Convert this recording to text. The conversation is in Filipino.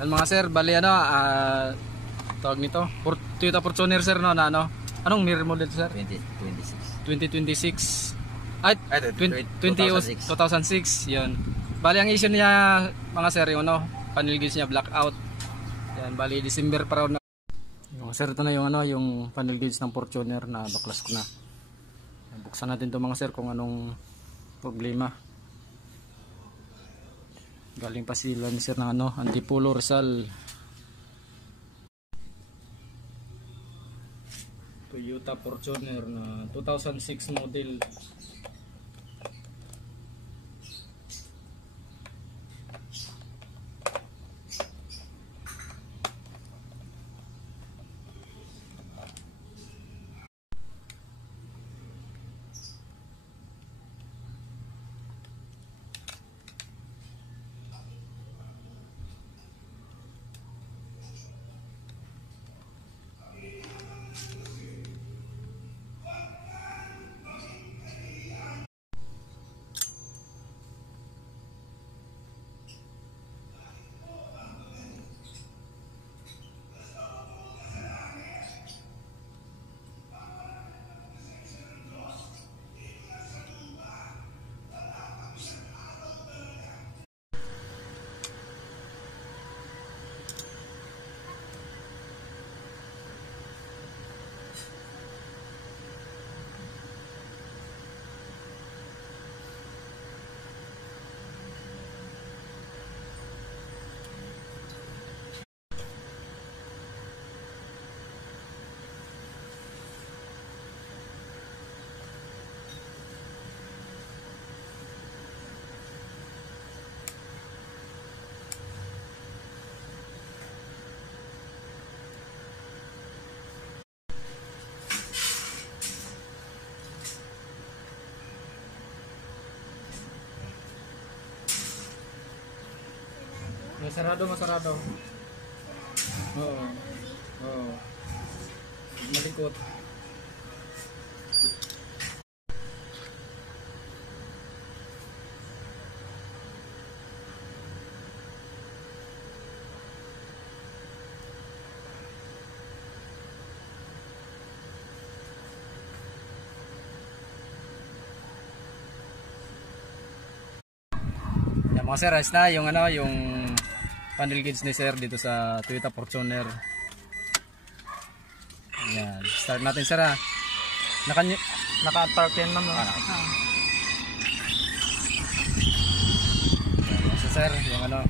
Dan mga sir, bali ano, tawag nito, Toyota Fortuner sir no, na ano. Anong year model sir? 2026. Ay, 2006. 2006, 'yun. Bali ang issue niya mga sir, yung ano, panel gauge niya blackout. Yan, bali December pa raw na. Yung sir, ito na yung ano, yung panel gauge ng Fortuner na baklas ko na. Buksan natin 'to mga sir kung anong problema. Galing pa sila ni sir ng ano, Antipolo Rizal. Toyota Fortuner na 2006 model. Masarado, masarado. Oo. Oo. Malikot. Yan mga sir, ayos na yung ano, yung panel gauge ni sir dito sa Toyota Fortuner. Yan, start natin sir ha. Naka-park yan naman. Yan, sir, yung ano,